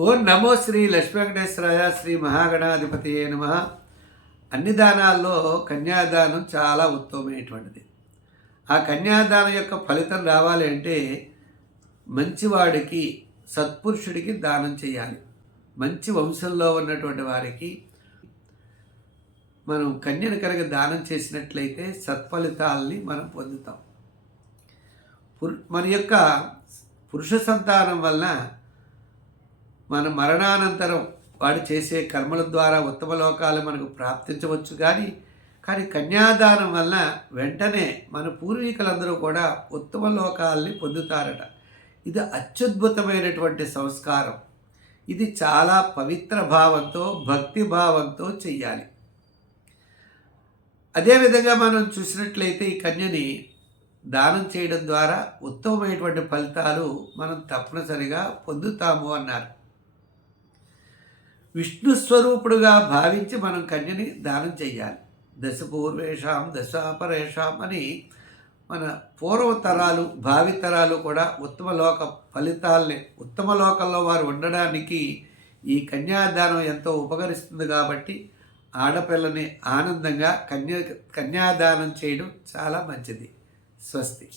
ఓం నమో శ్రీ లక్ష్మీ వెంకటేశ్వరాయ శ్రీ మహాగణాధిపతి నమ. అన్ని దానాల్లో కన్యాదానం చాలా ఉత్తమమైనటువంటిది. ఆ కన్యాదానం యొక్క ఫలితం రావాలి అంటే మంచివాడికి సత్పురుషుడికి దానం చేయాలి. మంచి వంశంలో ఉన్నటువంటి వారికి మనం కన్యను కనుక దానం చేసినట్లయితే సత్ఫలితాలని మనం పొందుతాం. పురు- మన యొక్క పురుష సంతానం వలన మన మరణానంతరం వాడు చేసే కర్మల ద్వారా ఉత్తమ లోకాలు మనకు ప్రాప్తించవచ్చు కానీ కానీ కన్యాదానం వలన వెంటనే మన పూర్వీకులందరూ కూడా ఉత్తమ లోకాలని పొందుతారట. ఇది అత్యద్భుతమైనటువంటి సంస్కారం. ఇది చాలా పవిత్ర భావంతో భక్తి భావంతో చెయ్యాలి. అదేవిధంగా మనం చూసినట్లయితే ఈ కన్యని దానం చేయడం ద్వారా ఉత్తమమైనటువంటి ఫలితాలు మనం తప్పనిసరిగా పొందుతాము అన్నారు. విష్ణు స్వరూపుడుగా భావించి మనం కన్యని దానం చేయాలి దశ పూర్వేషాం దశాపరేషాం అని మన పూర్వతరాలు భావితరాలు కూడా ఉత్తమ లోక ఫలితాల్ని ఉత్తమ లోకంలో వారు ఉండడానికి ఈ కన్యాదానం ఎంతో ఉపకరిస్తుంది కాబట్టి ఆడపిల్లని ఆనందంగా కన్యా కన్యాదానం చేయడం చాలా మంచిది. స్వస్తి.